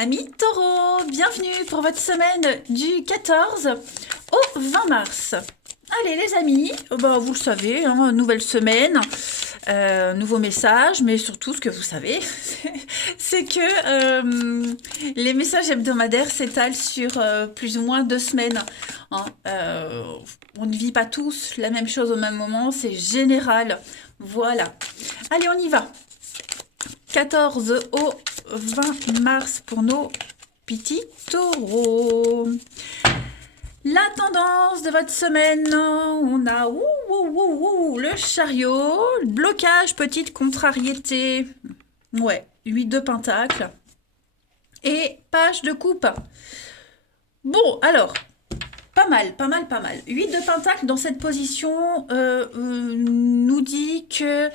Amis taureaux, bienvenue pour votre semaine du 14 au 20 mars. Allez les amis, vous le savez, hein, nouvelle semaine, nouveau message, mais surtout ce que vous savez, c'est que les messages hebdomadaires s'étalent sur plus ou moins 2 semaines. Hein. On ne vit pas tous la même chose au même moment, c'est général. Voilà. Allez, on y va. 14 au 20 mars pour nos petits taureaux. La tendance de votre semaine, on a le chariot, le blocage, petite contrariété. Ouais, 8 de pentacle et page de coupe. Bon, alors, pas mal. 8 de pentacle dans cette position nous dit que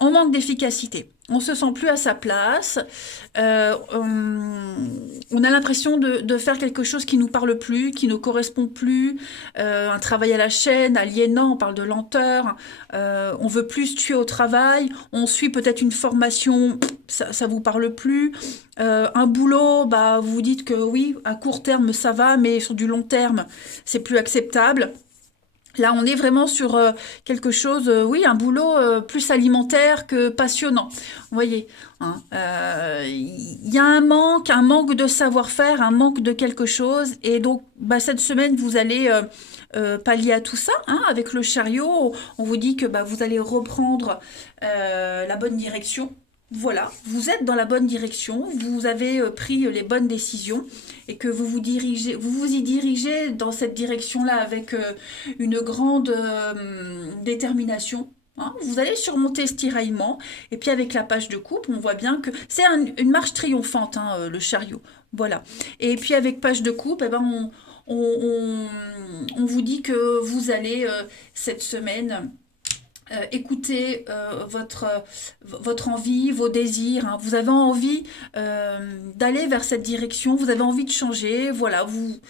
on manque d'efficacité. On se sent plus à sa place. On a l'impression de faire quelque chose qui nous parle plus, qui ne correspond plus. Un travail à la chaîne, aliénant, on parle de lenteur. On veut plus se tuer au travail. On suit peut-être une formation, ça vous parle plus. Un boulot, vous vous dites que oui, à court terme ça va, mais sur du long terme, c'est plus acceptable. Là, on est vraiment sur quelque chose, un boulot plus alimentaire que passionnant. Vous voyez, hein, y a un manque de savoir-faire, un manque de quelque chose. Et donc, cette semaine, vous allez pallier à tout ça. Hein, avec le chariot, on vous dit que vous allez reprendre la bonne direction. Voilà, vous êtes dans la bonne direction, vous avez pris les bonnes décisions et que vous vous y dirigez dans cette direction-là avec une grande détermination. Hein. Vous allez surmonter ce tiraillement et puis avec la page de coupe, on voit bien que c'est une marche triomphante, hein, le chariot. Voilà. Et puis avec page de coupe, on vous dit que vous allez cette semaine écoutez votre envie, vos désirs. Hein. Vous avez envie d'aller vers cette direction, vous avez envie de changer. Voilà, vous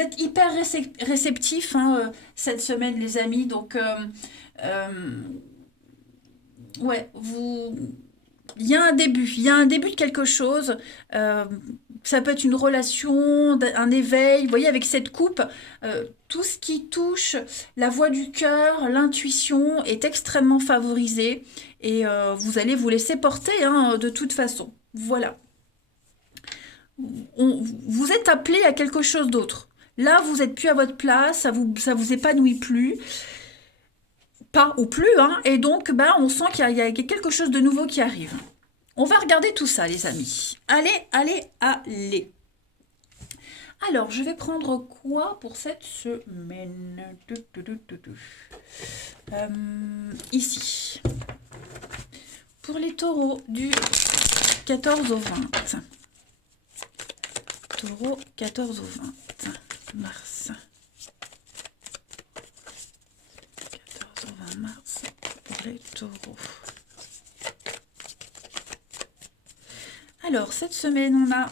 êtes hyper réceptifs hein, cette semaine, les amis. Donc, ouais, il y a un début de quelque chose. Ça peut être une relation, un éveil. Vous voyez, avec cette coupe, tout ce qui touche la voix du cœur, l'intuition est extrêmement favorisé et vous allez vous laisser porter hein, de toute façon. Voilà. Vous êtes appelé à quelque chose d'autre. Là, vous n'êtes plus à votre place, ça vous épanouit plus. Pas ou plus, hein, et donc on sent qu'il y a quelque chose de nouveau qui arrive. On va regarder tout ça, les amis. Allez. Alors, je vais prendre quoi pour cette semaine? Ici. Pour les taureaux du 14 au 20. Taureau 14 au 20. Mars. 14 au 20 mars pour les taureaux. Alors, cette semaine, on a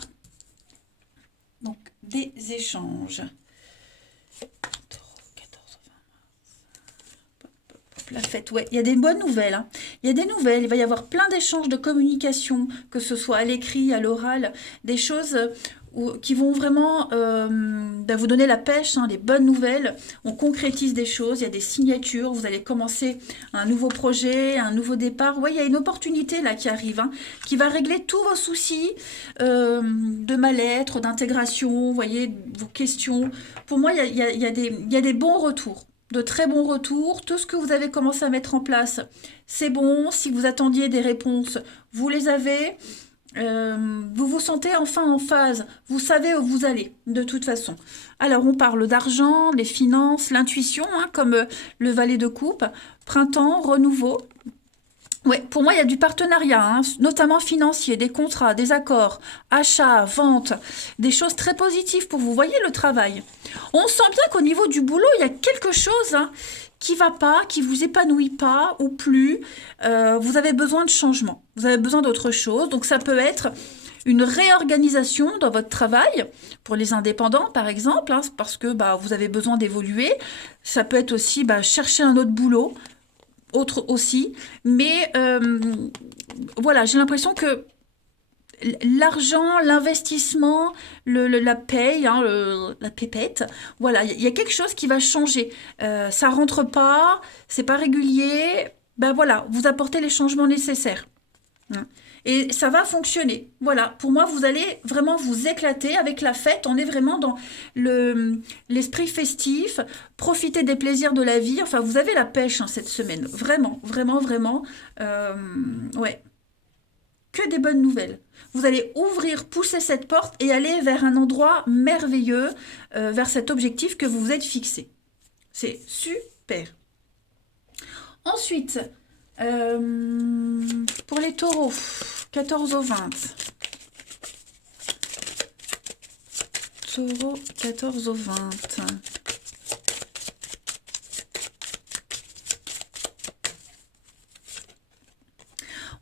donc des échanges. 14, 20 mars. La fête, ouais, il y a des bonnes nouvelles. Hein. Il y a des nouvelles, il va y avoir plein d'échanges de communication, que ce soit à l'écrit, à l'oral, des choses qui vont vraiment vous donner la pêche, hein, des bonnes nouvelles. On concrétise des choses, il y a des signatures, vous allez commencer un nouveau projet, un nouveau départ. Ouais, il y a une opportunité là qui arrive, hein, qui va régler tous vos soucis de mal-être, d'intégration, vous voyez, vos questions. Pour moi, il y a des bons retours. De très bons retours, tout ce que vous avez commencé à mettre en place, c'est bon. Si vous attendiez des réponses, vous les avez. Vous vous sentez enfin en phase, vous savez où vous allez, de toute façon. Alors, on parle d'argent, des finances, l'intuition, hein, comme le valet de coupe, printemps, renouveau. Ouais, pour moi, il y a du partenariat, hein, notamment financier, des contrats, des accords, achats, ventes, des choses très positives pour vous. Voyez le travail. On sent bien qu'au niveau du boulot, il y a quelque chose hein, qui va pas, qui vous épanouit pas ou plus. Vous avez besoin de changement. Vous avez besoin d'autre chose. Donc, ça peut être une réorganisation dans votre travail, pour les indépendants par exemple, hein, parce que vous avez besoin d'évoluer. Ça peut être aussi chercher un autre boulot, autre aussi, mais voilà, j'ai l'impression que l'argent, l'investissement, la paye, hein, la pépette, voilà, il y a quelque chose qui va changer. Ça rentre pas, c'est pas régulier. Ben voilà, vous apportez les changements nécessaires. Hein. Et ça va fonctionner. Voilà, pour moi, vous allez vraiment vous éclater avec la fête. On est vraiment dans l'esprit festif. Profitez des plaisirs de la vie. Enfin, vous avez la pêche hein, cette semaine. Vraiment, vraiment, vraiment. Euh, ouais, que des bonnes nouvelles. Vous allez ouvrir, pousser cette porte et aller vers un endroit merveilleux, vers cet objectif que vous vous êtes fixé. C'est super. Ensuite, pour les taureaux, 14 au 20. Taureau, 14 au 20.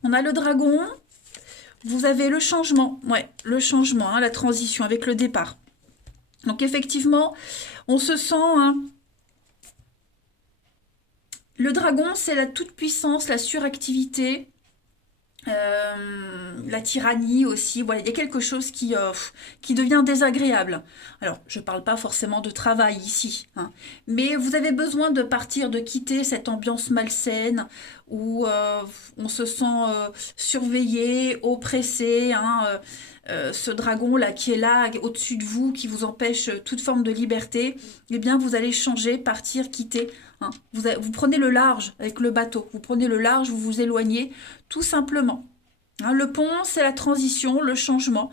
On a le dragon. Vous avez le changement, ouais, le changement, hein, la transition avec le départ. Donc effectivement, on se sent, hein, le dragon, c'est la toute-puissance, la suractivité, la tyrannie aussi. Voilà, il y a quelque chose qui devient désagréable. Alors, je ne parle pas forcément de travail ici, hein, mais vous avez besoin de partir, de quitter cette ambiance malsaine où on se sent surveillé, oppressé. Hein, ce dragon-là qui est là, au-dessus de vous, qui vous empêche toute forme de liberté, eh bien, vous allez changer, partir, quitter. Hein. Vous prenez le large avec le bateau. Vous prenez le large, vous vous éloignez, tout simplement. Hein, le pont, c'est la transition, le changement.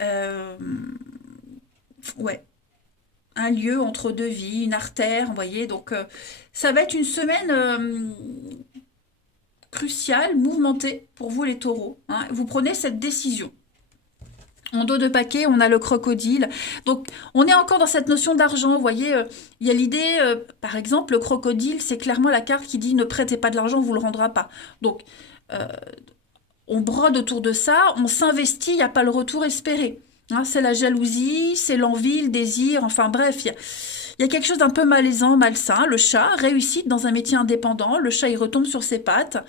Euh, ouais, un lieu entre deux vies, une artère, vous voyez. Donc, ça va être une semaine cruciale, mouvementée pour vous les taureaux. Hein. Vous prenez cette décision. En dos de paquet, on a le crocodile. Donc, on est encore dans cette notion d'argent. Vous voyez, il y a l'idée, par exemple, le crocodile, c'est clairement la carte qui dit ne prêtez pas de l'argent, on vous le rendra pas. Donc, euh, on brode autour de ça, on s'investit, il n'y a pas le retour espéré. Hein, c'est la jalousie, c'est l'envie, le désir, enfin bref, il y a quelque chose d'un peu malaisant, malsain. Le chat, réussite dans un métier indépendant, le chat il retombe sur ses pattes,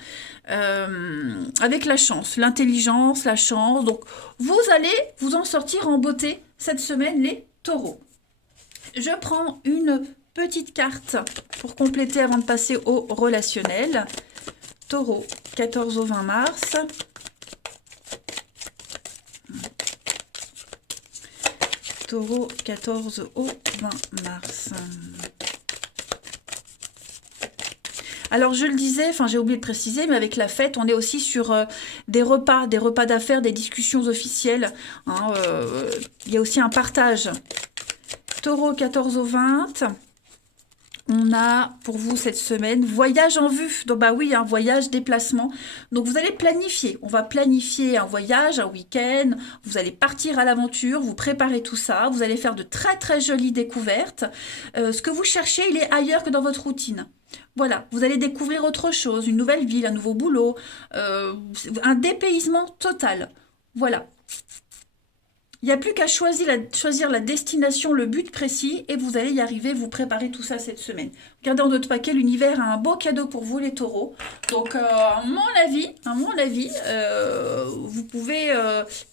avec la chance, l'intelligence, la chance. Donc vous allez vous en sortir en beauté cette semaine, les taureaux. Je prends une petite carte pour compléter avant de passer au relationnel. Taureau, 14 au 20 mars. Taureau, 14 au 20 mars. Alors je le disais, enfin j'ai oublié de préciser, mais avec la fête, on est aussi sur des repas d'affaires, des discussions officielles. Hein, il y a aussi un partage. Taureau, 14 au 20. On a pour vous cette semaine voyage en vue. Donc bah oui, un voyage, déplacement. Donc vous allez planifier. On va planifier un voyage, un week-end. Vous allez partir à l'aventure, vous préparez tout ça. Vous allez faire de très très jolies découvertes. Ce que vous cherchez, il est ailleurs que dans votre routine. Voilà, vous allez découvrir autre chose, une nouvelle ville, un nouveau boulot, un dépaysement total. Voilà. Il n'y a plus qu'à choisir la destination, le but précis, et vous allez y arriver, vous préparez tout ça cette semaine. Regardez en notre paquet, l'univers a un beau cadeau pour vous les taureaux. Donc, à mon avis, vous pouvez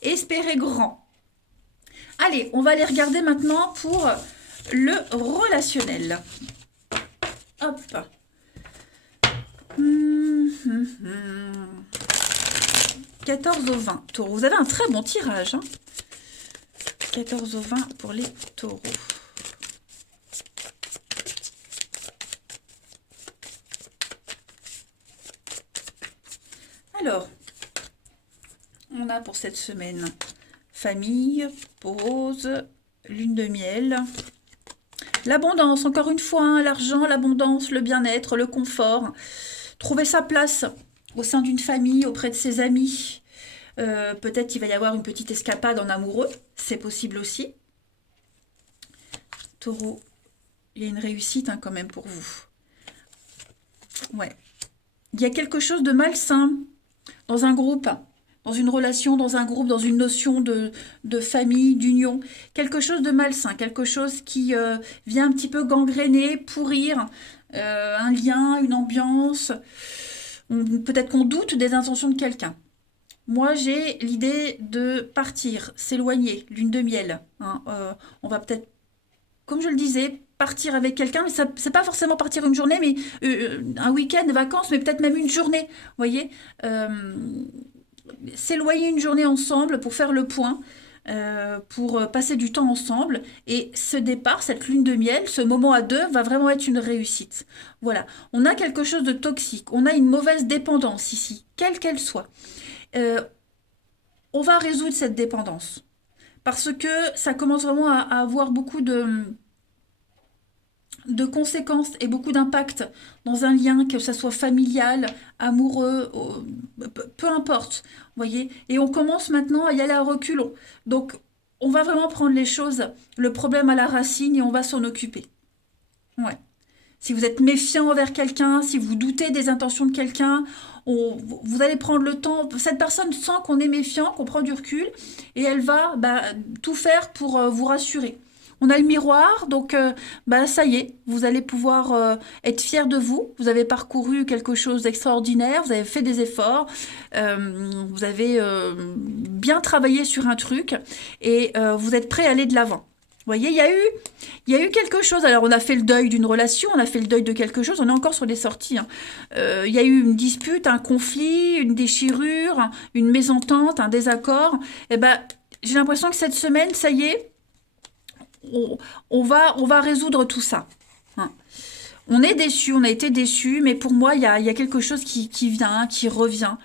espérer grand. Allez, on va aller regarder maintenant pour le relationnel. Hop. 14 au 20. Taureau, vous avez un très bon tirage, hein. 14 au 20 pour les taureaux. Alors, on a pour cette semaine famille, pause, lune de miel. L'abondance, encore une fois, hein, l'argent, l'abondance, le bien-être, le confort. Trouver sa place au sein d'une famille, auprès de ses amis. Peut-être qu'il va y avoir une petite escapade en amoureux, c'est possible aussi. Taureau, il y a une réussite hein, quand même pour vous. Ouais. Il y a quelque chose de malsain dans un groupe, dans une relation, dans un groupe, dans une notion de famille, d'union. Quelque chose de malsain, quelque chose qui vient un petit peu gangréner, pourrir un lien, une ambiance. Peut-être qu'on doute des intentions de quelqu'un. Moi, j'ai l'idée de partir, s'éloigner, lune de miel, hein. On va peut-être, comme je le disais, partir avec quelqu'un, mais ça, c'est pas forcément partir une journée, mais un week-end, des vacances, mais peut-être même une journée, vous voyez. Euh, S'éloigner une journée ensemble pour faire le point, pour passer du temps ensemble. Et ce départ, cette lune de miel, ce moment à deux, va vraiment être une réussite. Voilà. On a quelque chose de toxique, on a une mauvaise dépendance ici, quelle qu'elle soit. Euh, on va résoudre cette dépendance. Parce que ça commence vraiment à avoir beaucoup de conséquences et beaucoup d'impact dans un lien, que ça soit familial, amoureux, peu importe, vous voyez. Et on commence maintenant à y aller à reculons. Donc, on va vraiment prendre les choses, le problème à la racine et on va s'en occuper. Ouais. Si vous êtes méfiant envers quelqu'un, si vous doutez des intentions de quelqu'un, vous allez prendre le temps. Cette personne sent qu'on est méfiant, qu'on prend du recul, et elle va tout faire pour vous rassurer. On a le miroir, donc ça y est, vous allez pouvoir être fier de vous. Vous avez parcouru quelque chose d'extraordinaire, vous avez fait des efforts, vous avez bien travaillé sur un truc, et vous êtes prêt à aller de l'avant. Vous voyez, il y a eu quelque chose. Alors, on a fait le deuil d'une relation, on a fait le deuil de quelque chose, on est encore sur des sorties, hein. Il y a eu une dispute, un conflit, une déchirure, une mésentente, un désaccord. Et j'ai l'impression que cette semaine, ça y est, on va résoudre tout ça, hein. On est déçu, on a été déçu, mais pour moi, il y a quelque chose qui vient, qui revient.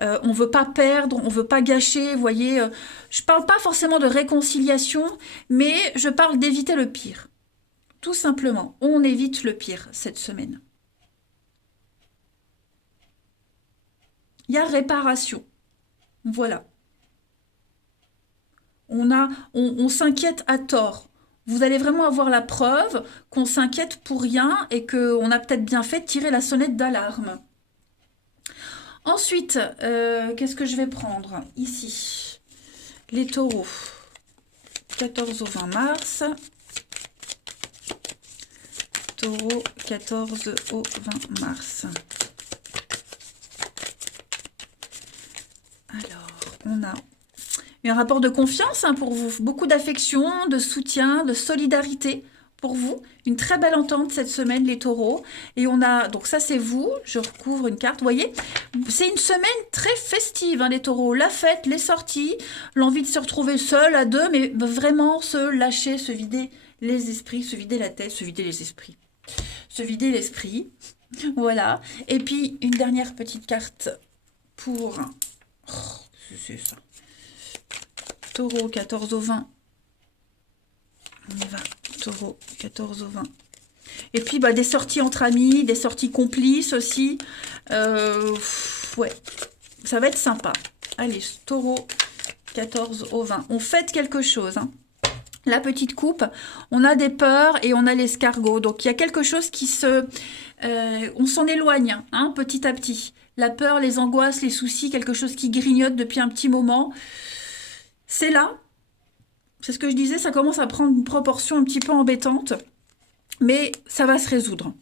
On veut pas perdre, on veut pas gâcher, vous voyez. Je parle pas forcément de réconciliation, mais je parle d'éviter le pire. Tout simplement, on évite le pire cette semaine. Il y a réparation. Voilà. On s'inquiète à tort. Vous allez vraiment avoir la preuve qu'on s'inquiète pour rien et qu'on a peut-être bien fait de tirer la sonnette d'alarme. Ensuite, qu'est-ce que je vais prendre ici? Les taureaux. 14 au 20 mars. Taureau, 14 au 20 mars. Alors, on a un rapport de confiance, hein, pour vous. Beaucoup d'affection, de soutien, de solidarité pour vous. Une très belle entente cette semaine, les taureaux. Et on a, donc ça c'est vous, je recouvre une carte, vous voyez. C'est une semaine très festive, hein, les taureaux. La fête, les sorties, l'envie de se retrouver seul, à deux, mais vraiment se lâcher, se vider les esprits, se vider la tête, se vider les esprits. Se vider l'esprit, voilà. Et puis, une dernière petite carte pour... Oh, c'est ça. Taureau, 14 au 20. On y va. Taureau, 14 au 20. Et puis, des sorties entre amis, des sorties complices aussi. Ouais, ça va être sympa. Allez, Taureau, 14 au 20. On fête quelque chose, hein. La petite coupe, on a des peurs et on a l'escargot. Donc, il y a quelque chose qui se... on s'en éloigne, hein, petit à petit. La peur, les angoisses, les soucis, quelque chose qui grignote depuis un petit moment. C'est là, c'est ce que je disais, ça commence à prendre une proportion un petit peu embêtante, mais ça va se résoudre.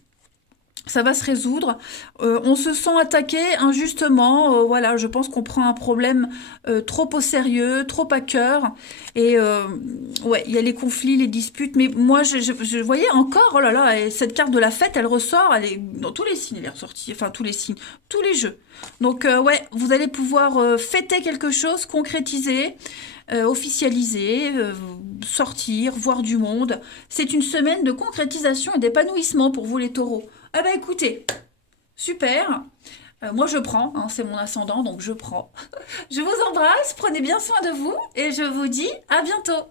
Ça va se résoudre. On se sent attaqué injustement. Voilà, je pense qu'on prend un problème trop au sérieux, trop à cœur. Et ouais, il y a les conflits, les disputes. Mais moi, je voyais encore, oh là là, et cette carte de la fête, elle ressort. Elle est dans tous les signes, elle est ressortie. Enfin, tous les signes, tous les jeux. Donc, ouais, vous allez pouvoir fêter quelque chose, concrétiser, officialiser, sortir, voir du monde. C'est une semaine de concrétisation et d'épanouissement pour vous, les taureaux. Ah bah écoutez, super. Moi je prends, hein, c'est mon ascendant, donc je prends. Je vous embrasse, prenez bien soin de vous et je vous dis à bientôt.